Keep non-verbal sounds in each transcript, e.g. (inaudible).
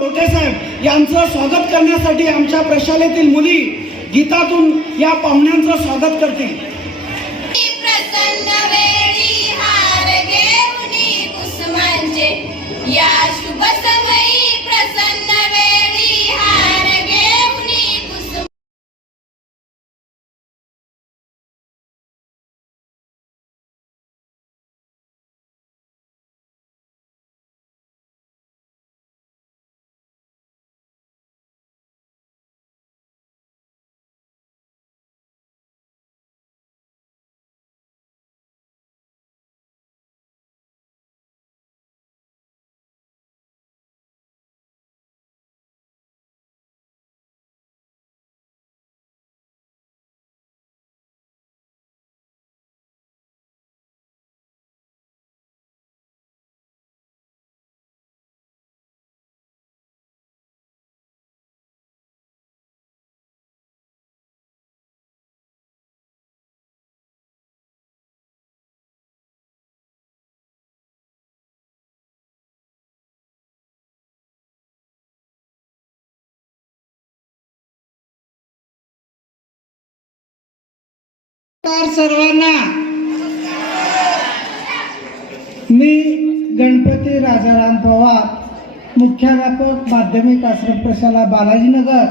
कोटे साहेब? यांचं स्वागत करण्यासाठी आमच्या प्रशालेतील मुली गीतातून या पाहुण्यांचं स्वागत करतील. सर्वांना. मी गणपती राजाराम पवार मुख्याध्यापक माध्यमिक आश्रम प्रशाला बालाजीनगर.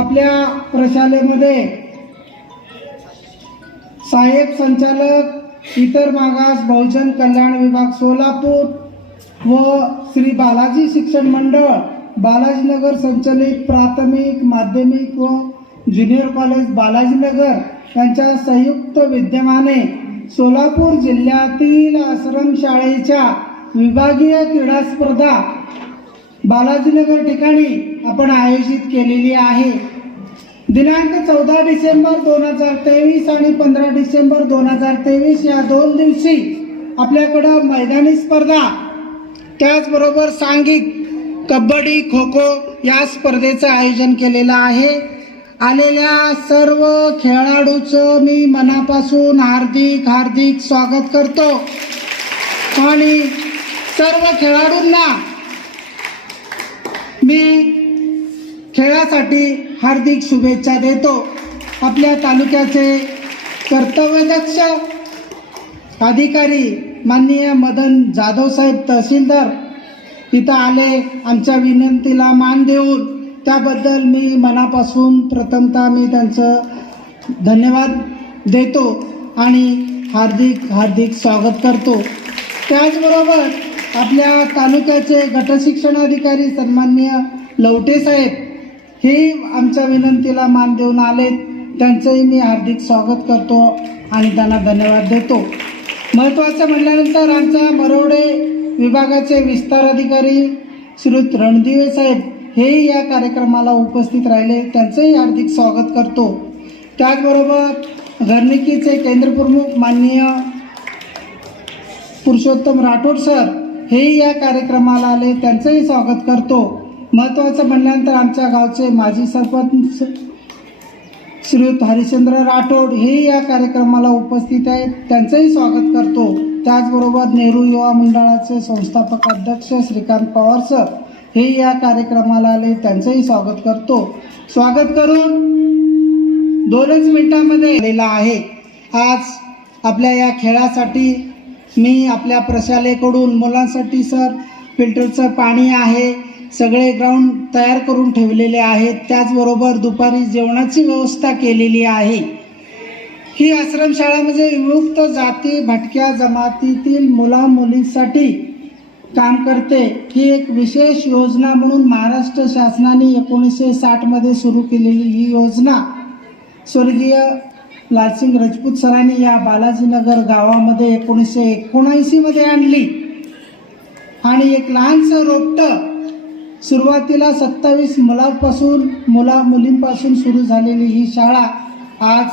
आपल्या प्रशालेमध्ये सहाय्यक संचालक इतर मागास बहुजन कल्याण विभाग सोलापूर व श्री बालाजी शिक्षण मंडळ बालाजीनगर संचलित प्राथमिक माध्यमिक व ज्युनियर कॉलेज बालाजीनगर. यांच्या संयुक्त विद्यमाने सोलापूर जिल्ह्यातील आश्रमशाळेच्या विभागीय क्रीडा स्पर्धा बालाजीनगर ठिकाणी आपण आयोजित केलेली आहे. दिनांक चौदा डिसेंबर दोन हजार तेवीस आणि पंधरा डिसेंबर दोन हजार तेवीस या दोन दिवशी आपल्याकडं मैदानी स्पर्धा त्याचबरोबर सांघिक कबड्डी खो खो या स्पर्धेचं आयोजन केलेलं आहे. आलेल्या सर्व खेळाडूचं मी मनापासून हार्दिक हार्दिक स्वागत करतो. आणि सर्व खेळाडूंना मी खेळासाठी हार्दिक शुभेच्छा देतो. आपल्या तालुक्याचे कर्तव्यदक्ष अधिकारी माननीय मदन जाधव साहेब तहसीलदार तिथं आले आमच्या विनंतीला मान देऊन त्याबद्दल मी मनापासून प्रथमतः मी त्यांचं धन्यवाद देतो आणि हार्दिक हार्दिक स्वागत करतो. त्याचबरोबर आपल्या तालुक्याचे गटशिक्षण अधिकारी सन्माननीय लवटे साहेब हे आमच्या विनंतीला मान देऊन आलेत. त्यांचंही मी हार्दिक स्वागत करतो आणि त्यांना धन्यवाद देतो. महत्त्वाचं म्हटल्यानंतर आमच्या मरोडे विभागाचे विस्तार अधिकारी श्री रणदिवे साहेब हेही या कार्यक्रमाला उपस्थित राहिले. त्यांचंही हार्दिक स्वागत करतो. त्याचबरोबर घरणिकीचे केंद्रप्रमुख माननीय पुरुषोत्तम राठोड सर हेही या कार्यक्रमाला आले. त्यांचंही स्वागत करतो. महत्त्वाचं म्हणल्यानंतर आमच्या गावचे माजी सरपंच श्रीयुत हरिश्चंद्र राठोड हे या कार्यक्रमाला उपस्थित आहेत. त्यांचंही स्वागत करतो. त्याचबरोबर नेहरू युवा मंडळाचे संस्थापक अध्यक्ष श्रीकांत पवार सर हे या कार्यक्रमाला आले त्यांचंही स्वागत करतो. स्वागत करून दोनच मिनिटांमध्ये आलेला आहे. आज आपल्या या खेळासाठी मी आपल्या प्रशालेकडून मुलांसाठी सर फिल्टरचं पाणी आहे सगळे ग्राउंड तयार करून ठेवलेले आहेत. त्याचबरोबर दुपारी जेवणाची व्यवस्था केलेली आहे. ही आश्रमशाळा म्हणजे विमुक्त जाती भटक्या जमातीतील मुला मुलींसाठी काम करते ही एक विशेष योजना म्हणून महाराष्ट्र शासनाने एकोणीसशे साठमध्ये सुरू केलेली ही योजना. स्वर्गीय लालसिंग राजपूत सरांनी या बालाजीनगर गावामध्ये एकोणीसशे एकोणऐंशीमध्ये आणली. आणि एक लहानसं रोपटं सुरुवातीला सत्तावीस मुलांपासून मुला मुलींपासून सुरू झालेली ही शाळा आज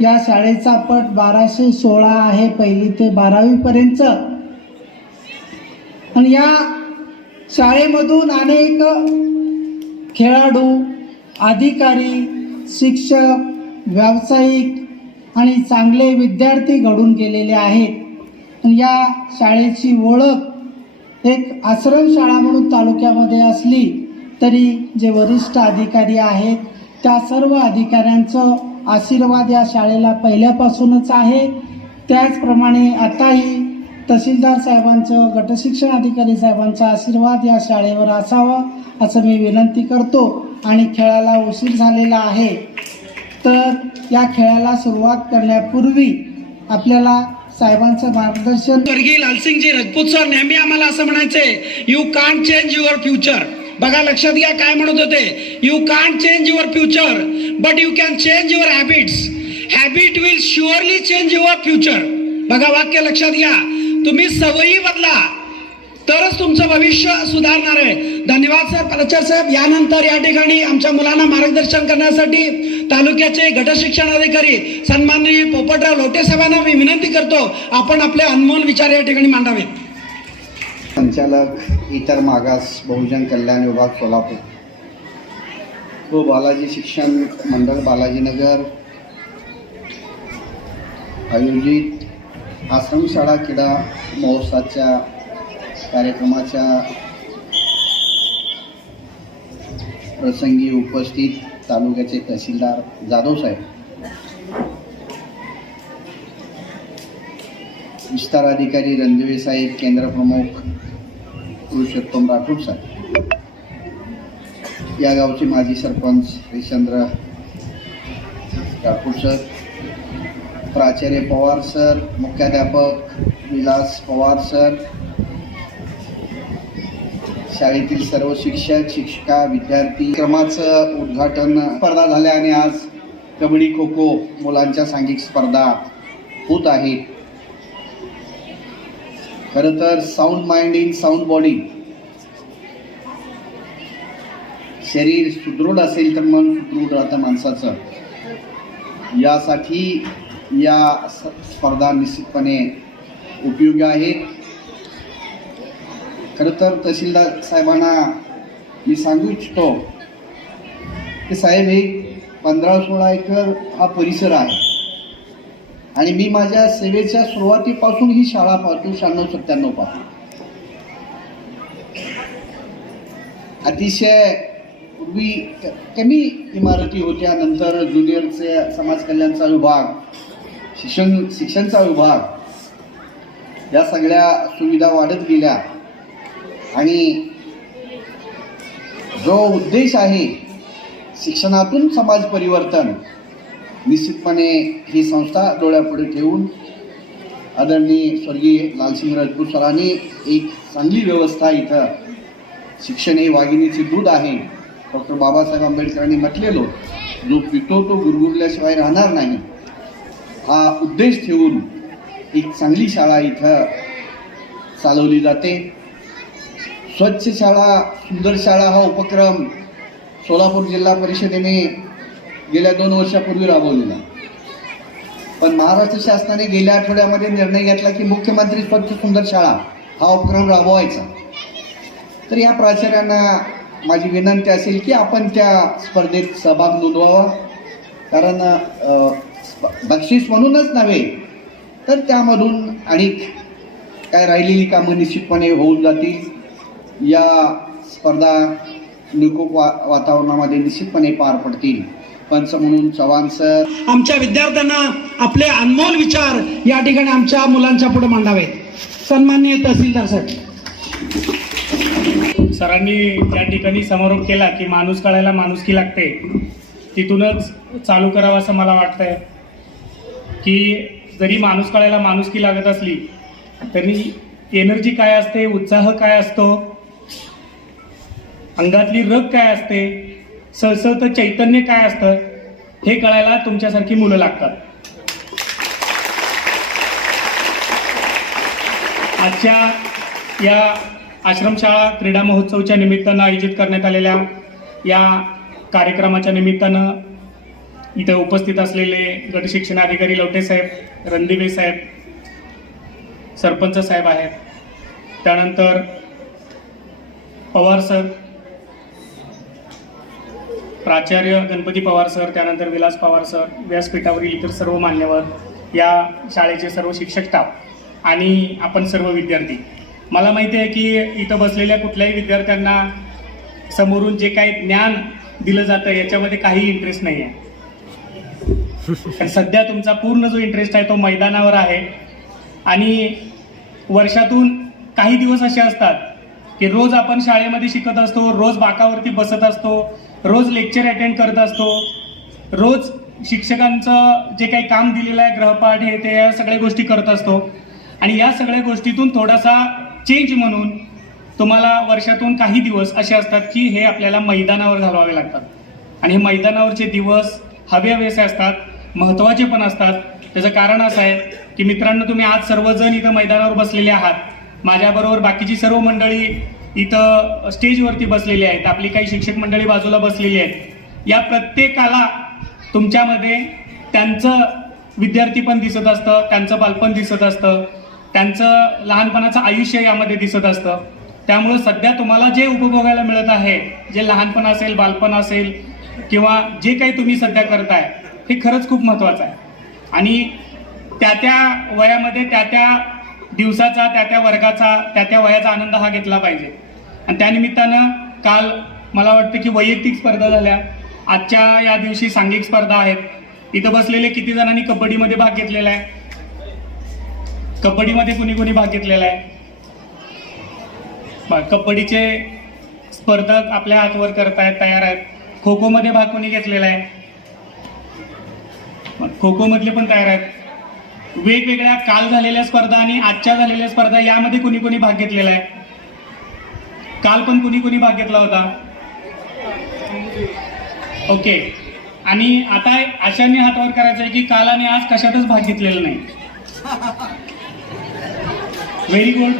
या शाळेचा पट बाराशे सोळा आहे पहिली ते बारावीपर्यंत. आणि या शाळेमधून अनेक खेळाडू अधिकारी शिक्षक व्यावसायिक आणि चांगले विद्यार्थी घडून गेलेले आहेत. आणि या शाळेची ओळख एक आश्रमशाळा म्हणून तालुक्यामध्ये असली तरी जे वरिष्ठ अधिकारी आहेत त्या सर्व अधिकाऱ्यांचं आशीर्वाद या शाळेला पहिल्यापासूनच आहे. त्याचप्रमाणे आताही तहसीलदार साहेबांचं गटशिक्षण अधिकारी साहेबांचा आशीर्वाद या शाळेवर असावा असं मी विनंती करतो आणि खेळाला उशीर झालेला आहे. तर या खेळाला सुरुवात करण्यापूर्वी आपल्याला साहेबांचं मार्गदर्शन स्वर्गीय लालसिंगजी राजपूत सर नेहमी आम्हाला असं म्हणायचे you can't change your future बघा लक्षात घ्या काय म्हणत होते. You can't change your future but you can change your habits habit will surely change your future बघा वाक्य लक्षात घ्या. तुम्ही सवयी बदला तरच तुमचं भविष्य सुधारणार आहे. धन्यवाद सर. प्रचार साहेब यानंतर या ठिकाणी आमच्या मुलांना मार्गदर्शन करण्यासाठी तालुक्याचे गटशिक्षण अधिकारी सन्माननीय पोपटराव लोटे साहेबांना मी विनंती करतो आपण आपले अनमोल विचार या ठिकाणी मांडावेत. संचालक इतर मागास बहुजन कल्याण विभाग सोलापूर. तो बालाजी शिक्षण मंडळ बालाजीनगर. आयोजित आश्रमशाळा क्रीडा महोत्सवाच्या कार्यक्रमाच्या प्रसंगी उपस्थित तालुक्याचे तहसीलदार जाधव साहेब. विस्तार अधिकारी रणदिवे साहेब केंद्र प्रमुख पुरुषोत्तम राठोड साहेब. या गावचे माजी सरपंच हरिश्चंद्र राठोड सर. प्राचार्य पवार सर मुख्याध्यापक विलास पवार सर शाळेतील सर्व शिक्षक शिक्षिका विद्यार्थी. क्रमाचं उद्घाटन स्पर्धा झाल्या आणि आज कबड्डी खो खो मुलांच्या सांघिक स्पर्धा होत आहे. खरं तर sound mind in sound body शरीर सुदृढ असेल तर मन सुदृढ राहतं माणसाचं. यासाठी या स्पर्धा निश्चितपणे उपयोगी आहेत खरं तर तहसीलदार साहेबांना मी सांगू इच्छितो की साहेब हे पंधरा सोळा एकर हा परिसर आहे. आणि मी माझ्या सेवेच्या सुरुवातीपासून ही शाळा पाहतो शहाण्णव सत्त्याण्णव पाहतो. अतिशय पूर्वी कमी इमारती होत्या नंतर ज्युनियरचे समाज कल्याणचा विभाग शिक्षण शिक्षणचा विभाग या सगळ्या सुविधा वाढत गेल्या. आणि जो उद्देश आहे शिक्षणातून समाज परिवर्तन निश्चितपणे ही संस्था डोळ्यापुढे ठेवून आदरणीय स्वर्गीय लालसिंग राजपूत सरांनी एक चांगली व्यवस्था इथं शिक्षण हे वाघिणीचे दूध आहे. डॉक्टर बाबासाहेब आंबेडकरांनी म्हटलेलो जो पितो तो गुरगुरल्याशिवाय राहणार नाही. हा उद्देश ठेवून एक चांगली शाळा इथं चालवली जाते. स्वच्छ शाळा सुंदर शाळा हा उपक्रम सोलापूर जिल्हा परिषदेने गेल्या दोन वर्षापूर्वी राबवलेला. पण महाराष्ट्र शासनाने गेल्या आठवड्यामध्ये निर्णय घेतला की मुख्यमंत्री स्वच्छ सुंदर शाळा हा उपक्रम राबवायचा. तर या प्राचार्यांना माझी विनंती असेल की आपण त्या स्पर्धेत सहभाग नोंदवावा. कारण बक्षीस म्हणूनच नव्हे तर त्यामधून अनेक काय राहिलेली कामं निश्चितपणे होऊन जातील. या स्पर्धा निकोप वा वातावरणामध्ये निश्चितपणे पार पडतील. पंच म्हणून चव्हाण सर. आमच्या विद्यार्थ्यांना आपले अनमोल विचार या ठिकाणी आमच्या मुलांच्या पुढे मांडावेत. सन्माननीय तहसीलदार साहेब. सरांनी त्या ठिकाणी समारोप केला की माणूस कळायला माणुसकी लागते तिथूनच चालू करावं असं मला वाटतंय. की जरी माणूस कळायला माणुसकी लागत असली तरी एनर्जी काय असते उत्साह काय असतो अंगातली रग काय असते सळसळत चैतन्य काय असतं हे कळायला तुमच्यासारखी मुलं लागतात. आजच्या या आश्रमशाळा क्रीडा महोत्सवच्या निमित्तानं आयोजित करण्यात आलेल्या या कार्यक्रमाच्या निमित्तानं इथं उपस्थित असलेले गटशिक्षण अधिकारी लवटे साहेब रणदिवे साहेब सरपंच साहेब आहेत. त्यानंतर पवार सर प्राचार्य गणपती पवार सर त्यानंतर विलास पवार सर व्यासपीठावरील इतर सर्व मान्यवर या शाळेचे सर्व शिक्षक स्टाफ आणि आपण सर्व विद्यार्थी. मला माहिती आहे की इथं बसलेल्या कुठल्याही विद्यार्थ्यांना समोरून जे काही ज्ञान दिलं जातं याच्यामध्ये काही इंटरेस्ट नाही आहे (laughs) सध्या तुमचा पूर्ण जो इंटरेस्ट आहे तो मैदानावर आहे. आणि वर्षातून काही दिवस असे असतात की रोज आपण शाळेमध्ये शिकत असतो रोज बाकावरती बसत असतो रोज लेक्चर अटेंड करत असतो रोज शिक्षकांचं जे काही काम दिलेलं आहे ग्रहपाठ हे ते या सगळ्या गोष्टी करत असतो. आणि या सगळ्या गोष्टीतून थोडासा चेंज म्हणून तुम्हाला वर्षातून काही दिवस असे असतात की हे आपल्याला मैदानावर घालवावे लागतात. आणि हे मैदानावरचे दिवस हवे हवेसे असतात. महत्त्वाचे पण असतात. त्याचं कारण असं आहे की मित्रांनो तुम्ही आज सर्वजण इथं मैदानावर बसलेले आहात. माझ्याबरोबर बाकीची सर्व मंडळी इथं स्टेजवरती बसलेली आहेत. आपली काही शिक्षक मंडळी बाजूला बसलेली आहेत. या प्रत्येकाला तुमच्यामध्ये त्यांचं विद्यार्थी पण दिसत असतं त्यांचं बालपण दिसत असतं त्यांचं लहानपणाचं आयुष्य यामध्ये दिसत असतं. त्यामुळं सध्या तुम्हाला जे उपभोगायला मिळत आहे जे लहानपण असेल बालपण असेल किंवा जे काही तुम्ही सध्या करताय हे खरंच खूप महत्त्वाचं आहे. आणि त्या त्या वयामध्ये त्या त्या दिवसाचा त्या त्या वर्गाचा त्या त्या वयाचा आनंद हा घेतला पाहिजे. आणि त्यानिमित्तानं काल मला वाटतं की वैयक्तिक स्पर्धा झाल्या. आजच्या या दिवशी सांघिक स्पर्धा आहेत. इथं बसलेले किती जणांनी कबड्डीमध्ये भाग घेतलेला आहे. कबड्डीमध्ये कुणी कुणी भाग घेतलेला आहे. कबड्डीचे स्पर्धक आपल्या हातवर करतायत तयार आहेत. खो खोमध्ये भाग कोणी घेतलेला आहे? खो खो मधले पण तयार आहेत. वेगवेगळ्या काल झालेल्या स्पर्धा आणि आजच्या झालेल्या स्पर्धा यामध्ये कुणी कुणी भाग घेतलेला आहे. काल पण कुणी कुणी भाग घेतला होता. ओके. आणि आता अशाने हातवर करायचं आहे की काल आणि आज कशातच भाग घेतलेला नाही. व्हेरी गुड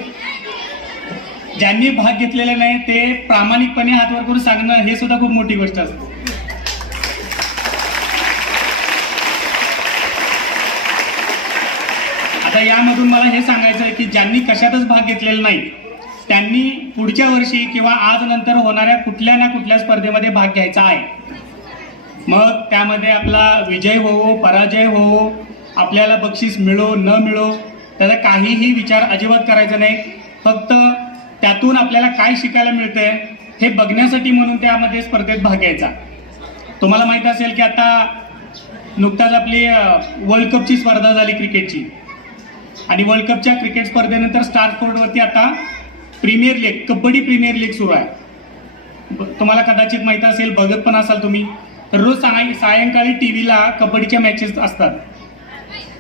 ज्यांनी भाग घेतलेला नाही ते प्रामाणिकपणे हातवर करून सांगणं हे सुद्धा खूप मोठी गोष्ट असते. आता यामधून मला हे सांगायचं आहे की ज्यांनी कशातच भाग घेतलेला नाही त्यांनी पुढच्या वर्षी किंवा आज नंतर होणाऱ्या कुठल्या ना कुठल्या स्पर्धेमध्ये भाग घ्यायचा आहे. मग त्यामध्ये आपला विजय होवो पराजय होवो आपल्याला बक्षीस मिळो न मिळो त्याचा काहीही विचार अजिबात करायचा नाही. फक्त त्यातून आपल्याला काय शिकायला मिळतंय हे बघण्यासाठी म्हणून त्यामध्ये स्पर्धेत भाग घ्यायचा. तुम्हाला माहीत असेल की आता नुकताच आपली वर्ल्ड कपची स्पर्धा झाली क्रिकेटची. आणि वर्ल्ड कपच्या क्रिकेट स्पर्धेनंतर स्टार स्पोर्टवरती आता premier league kabaddi premier league सुरू आहे. तुम्हाला कदाचित माहीत असेल बघत पण असाल तुम्ही तर रोज साय सायंकाळी टी व्हीला कबड्डीच्या मॅचेस असतात.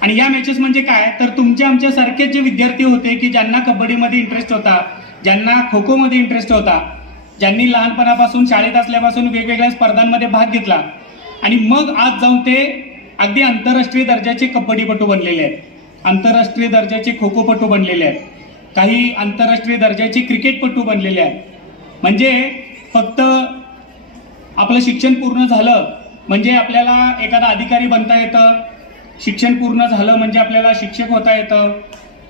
आणि या मॅचेस म्हणजे काय? तर तुमचे आमच्यासारखेच जे विद्यार्थी होते की ज्यांना कबड्डीमध्ये इंटरेस्ट होता ज्यांना खो खोमध्ये इंटरेस्ट होता ज्यांनी लहानपणापासून शाळेत असल्यापासून वेगवेगळ्या स्पर्धांमध्ये भाग घेतला. आणि मग आज जाऊन ते अगदी आंतरराष्ट्रीय दर्जाचे कबड्डीपटू बनलेले आहेत. आंतरराष्ट्रीय दर्जाचे खो खोपटू बनलेले आहेत. काही आंतरराष्ट्रीय दर्जाचे क्रिकेटपटू बनलेले आहेत. म्हणजे फक्त आपलं शिक्षण पूर्ण झालं म्हणजे आपल्याला एखादा अधिकारी बनता येतं. शिक्षण पूर्ण झालं म्हणजे आपल्याला शिक्षक होता येतं.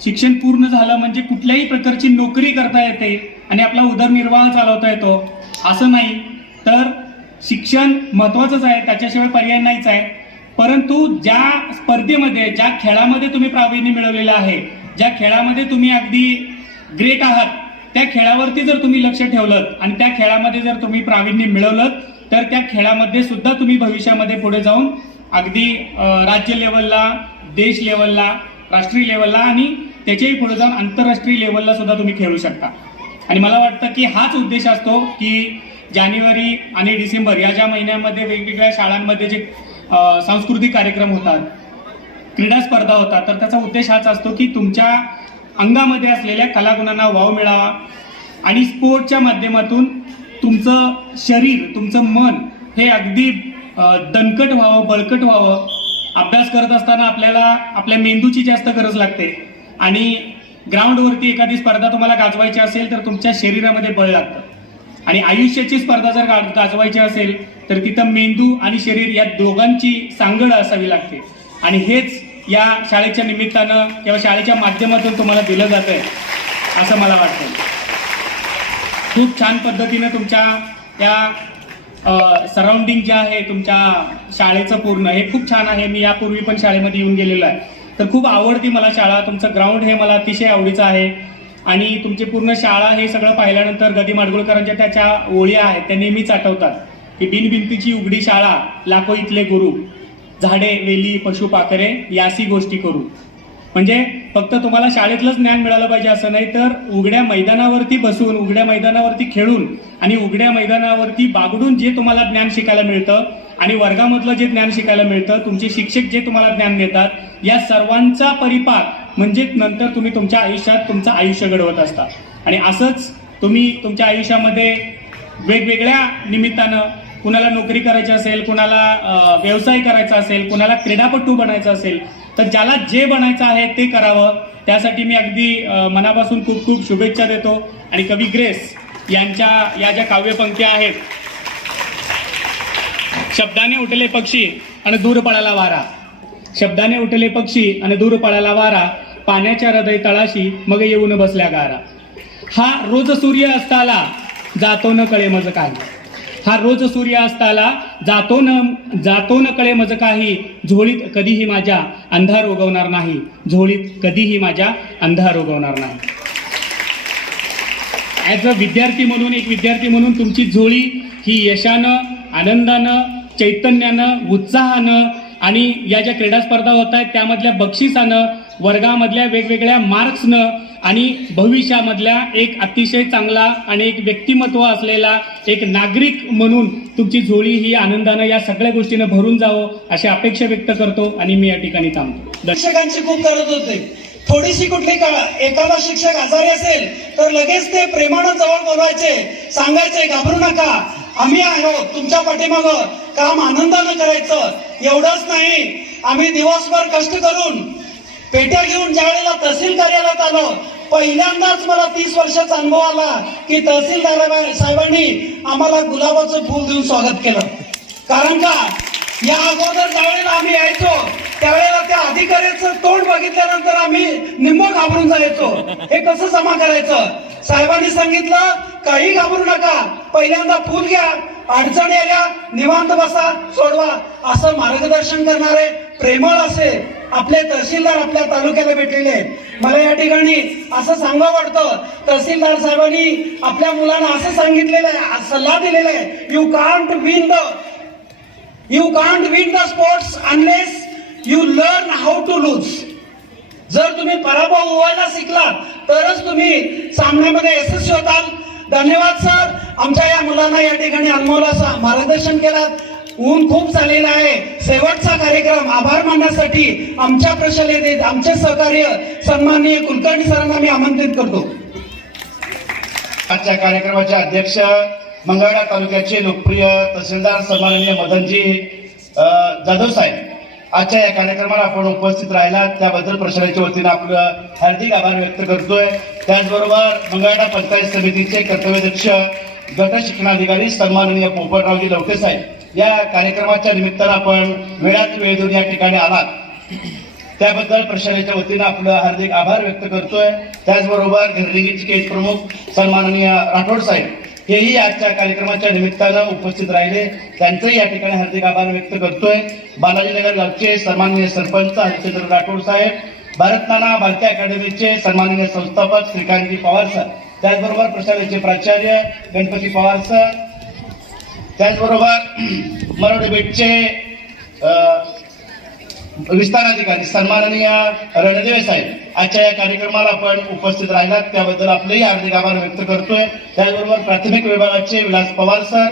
शिक्षण पूर्ण झालं म्हणजे कुठल्याही प्रकारची नोकरी करता येते आणि आपला उदरनिर्वाह चालवता येतो. असं नाही. तर शिक्षण महत्त्वाचंच आहे त्याच्याशिवाय पर्याय नाहीच आहे. परंतु ज्या स्पर्धेमध्ये ज्या खेळामध्ये तुम्ही प्रावीण्य मिळवलेलं आहे ज्या खेळामध्ये तुम्ही अगदी ग्रेट आहात त्या खेळावरती जर तुम्ही लक्ष ठेवलं आणि त्या खेळामध्ये जर तुम्ही प्रावीण्य मिळवलं तर त्या खेळामध्ये सुद्धा तुम्ही भविष्यामध्ये पुढे जाऊन अगदी राज्य लेवलला देश लेवलला राष्ट्रीय लेवलला आणि त्याच्याही पुढे जाऊन आंतरराष्ट्रीय लेवलला सुद्धा तुम्ही खेळू शकता. आणि मला वाटतं की हाच उद्देश असतो की जानेवारी आणि डिसेंबर या ज्या महिन्यामध्ये वेगवेगळ्या शाळांमध्ये जे सांस्कृतिक कार्यक्रम होतात क्रीडा स्पर्धा होतात तर त्याचा उद्देश हाच असतो की तुमच्या अंगामध्ये असलेल्या कलागुणांना वाव मिळावा आणि स्पोर्टच्या माध्यमातून तुमचं शरीर तुमचं मन हे अगदी दणकट व्हावं बळकट व्हावं. अभ्यास करत असताना आपल्याला आपल्या मेंदूची जास्त गरज लागते. आणि ग्राउंडवरती एखादी स्पर्धा तुम्हाला गाजवायची असेल तर तुमच्या शरीरामध्ये बळ लागतं. आणि आयुष्याची स्पर्धा जर गाजवायची असेल तर तिथं मेंदू आणि शरीर या दोघांची सांगड असावी लागते. आणि हेच या शाळेच्या निमित्तानं किंवा शाळेच्या माध्यमातून तुम्हाला दिलं जात आहे असं मला वाटतं खूप छान पद्धतीनं तुमच्या या सराउंडिंग जे आहे तुमच्या शाळेचं पूर्ण हे खूप छान आहे. मी यापूर्वी पण शाळेमध्ये येऊन गेलेलो आहे. तर खूप आवडती मला शाळा तुमचं ग्राउंड हे मला अतिशय आवडीचं आहे. आणि तुमची पूर्ण शाळा हे सगळं पाहिल्यानंतर गदी माडगुळकरांच्या त्याच्या ओळ्या आहेत त्या नेहमीच आठवतात. की बिनभिंतीची उघडी शाळा लाखो इथले गुरु झाडे वेली पशु पाखरे यासी गोष्टी करू म्हणजे फक्त तुम्हाला शाळेतलंच ज्ञान मिळालं पाहिजे असं नाही तर उघड्या मैदानावरती बसून उघड्या मैदानावरती खेळून आणि उघड्या मैदानावरती बागडून जे तुम्हाला ज्ञान शिकायला मिळतं आणि वर्गामधलं जे ज्ञान शिकायला मिळतं तुमचे शिक्षक जे तुम्हाला ज्ञान देतात या सर्वांचा परिपाक म्हणजे नंतर तुम्ही तुमच्या आयुष्यात तुमचं आयुष्य घडवत असता. आणि असंच तुम्ही तुमच्या आयुष्यामध्ये वेगवेगळ्या निमित्तानं कुणाला नोकरी करायची असेल कुणाला व्यवसाय करायचा असेल कुणाला क्रीडापटू बनायचा असेल तर ज्याला जे बनायचं आहे ते करावं. त्यासाठी मी अगदी मनापासून खूप खूप शुभेच्छा देतो. आणि कवी ग्रेस यांच्या या ज्या काव्यपंक्ती आहेत शब्दाने उठले पक्षी आणि दूर पळाला वारा. शब्दाने उठले पक्षी आणि दूर पळाला वारा. पाण्याच्या हृदय तळाशी मग येऊन बसल्या गारा. हा रोज सूर्य असताला जातो न कळे मज काही. हा रोज सूर्य असताला जातो न जातो न कळे मज काही. झोळीत कधीही माझ्या अंधार उगवणार नाही. झोळीत कधीही माझ्या अंधार उगवणार नाही. ॲज अ विद्यार्थी म्हणून एक विद्यार्थी म्हणून तुमची झोळी ही यशानं आनंदानं चैतन्यानं उत्साहानं आणि या ज्या क्रीडा स्पर्धा होत आहेत त्यामधल्या बक्षिसानं वर्गामधल्या वेगवेगळ्या मार्क्सनं आणि भविष्यामधल्या एक अतिशय चांगला आणि एक व्यक्तिमत्व असलेला एक नागरिक म्हणून तुमची झोळी ही आनंदानं या सगळ्या गोष्टीनं भरून जावं अशी अपेक्षा व्यक्त करतो आणि मी या ठिकाणी थांबतो. धन्यवाद. शिक्षकांची खूप गरज होते. थोडीशी कुठली काळा एखादा शिक्षक आजारी असेल तर लगेच ते प्रेमानं जवळ बोलवायचे सांगायचे घाबरू नका. आम्ही आहोत तुमच्या पाठीमागं काम आनंदानं करायचं. एवढंच नाही. आम्ही दिवसभर कष्ट करून पेट्या घेऊन ज्या वेळेला तहसील कार्यालयात आलो पहिल्यांदाच मला तीस वर्षाचा अनुभव आला की तहसीलदार साहेबांनी आम्हाला गुलाबाचं फूल देऊन स्वागत केलं. कारण का या अगोदर ज्यावेळेला आम्ही यायचो त्यावेळेला त्या अधिकाऱ्याचं तोंड बघितल्यानंतर आम्ही निम्म घाबरून जायचो. हे कसं जमा करायचं? साहेबांनी सांगितलं काही घाबरू नका पहिल्यांदा फूल घ्या अडचणी आल्या निवांत बसा सोडवा. असं मार्गदर्शन करणारे प्रेमळ असे आपले तहसीलदार आपल्या तालुक्याला भेटलेले आहेत. मला या ठिकाणी असं सांगावं वाटतं तहसीलदार साहेबांनी आपल्या मुलांना असं सांगितलेलं आहे सल्ला दिलेला आहे you can't win the you can't win the sports unless you learn how to lose जर तुम्ही पराभव व्हायला शिकलात तरच तुम्ही सामन्यामध्ये यशस्वी होताल. धन्यवाद सर. आमच्या या मुलांना या ठिकाणी अनमोल मार्गदर्शन केलात. ऊन खूप चाललेला आहे. शेवटचा कार्यक्रम. आभार मानण्यासाठी आमच्या प्रशालेत आमचे सहकार्य सन्माननीय कुलकर्णी सरांना मी आमंत्रित करतो. आजच्या कार्यक्रमाचे अध्यक्ष मंगळवेढा तालुक्याचे लोकप्रिय तहसीलदार सन्माननीय मदनजी जाधव साहेब. आजच्या या कार्यक्रमाला आपण उपस्थित राहिला. त्याबद्दल प्रशासनाच्या वतीनं आपलं हार्दिक आभार व्यक्त करतोय. त्याचबरोबर मंगळवेढा पंचायत समितीचे कर्तव्यध्यक्ष गट शिक्षणाधिकारी सन्माननीय पोपटरावजी लवटे साहेब. या कार्यक्रमाच्या निमित्तानं आपण वेळात वेळ देऊन या ठिकाणी आलात. त्याबद्दल प्रशासनाच्या वतीनं आपलं हार्दिक आभार व्यक्त करतोय. त्याचबरोबर घरनिगीचे केस प्रमुख सन्माननीय राठोड साहेब हेही आजच्या कार्यक्रमाच्या निमित्तानं उपस्थित राहिले. त्यांचंही या ठिकाणी हार्दिक आभार व्यक्त करतोय. बालाजीनगर गावचे सन्माननीय सरपंच हरिचंद्र राठोड साहेब भारतनाना भारतीय बालके अकॅडमीचे सन्माननीय संस्थापक श्रीकांतजी पवार सर त्याचबरोबर प्रशालेचे प्राचार्य गणपती पवार सर त्याचबरोबर मरोडे बेटचे विस्ताराधिकारी सन्माननीय रणदेवे साहेब आजच्या या कार्यक्रमाला आपण उपस्थित राहिलात. त्याबद्दल आपलेही हार्दिक आभार व्यक्त करतोय. त्याचबरोबर प्राथमिक विभागाचे विलास पवार सर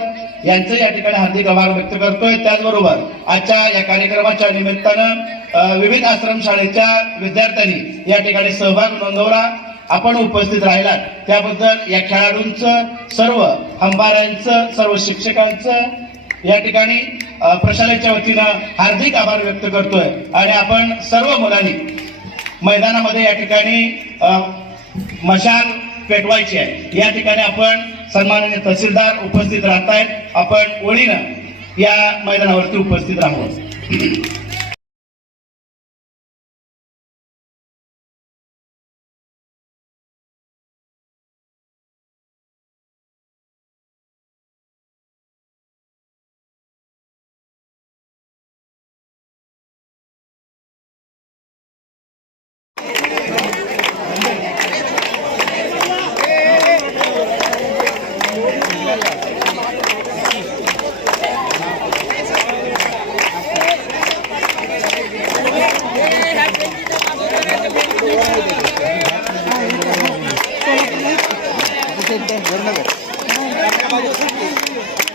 यांचे या ठिकाणी हार्दिक आभार व्यक्त करतोय. त्याचबरोबर आजच्या या कार्यक्रमाच्या निमित्तानं विविध आश्रमशाळेच्या विद्यार्थ्यांनी या ठिकाणी सहभाग नोंदवला. आपण उपस्थित राहिलात. त्याबद्दल या खेळाडूंचं सर्व हंबाऱ्यांचं सर्व शिक्षकांचं या ठिकाणी प्रशालेच्या वतीनं हार्दिक आभार व्यक्त करतोय. आणि आपण सर्व मुलांनी मैदानामध्ये या ठिकाणी मशाल पेटवायची आहे. या ठिकाणी आपण सन्माननीय तहसीलदार उपस्थित राहत आहेत आपण ओळीनं या मैदानावरती उपस्थित राहू Obrigado.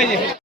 पाहिजे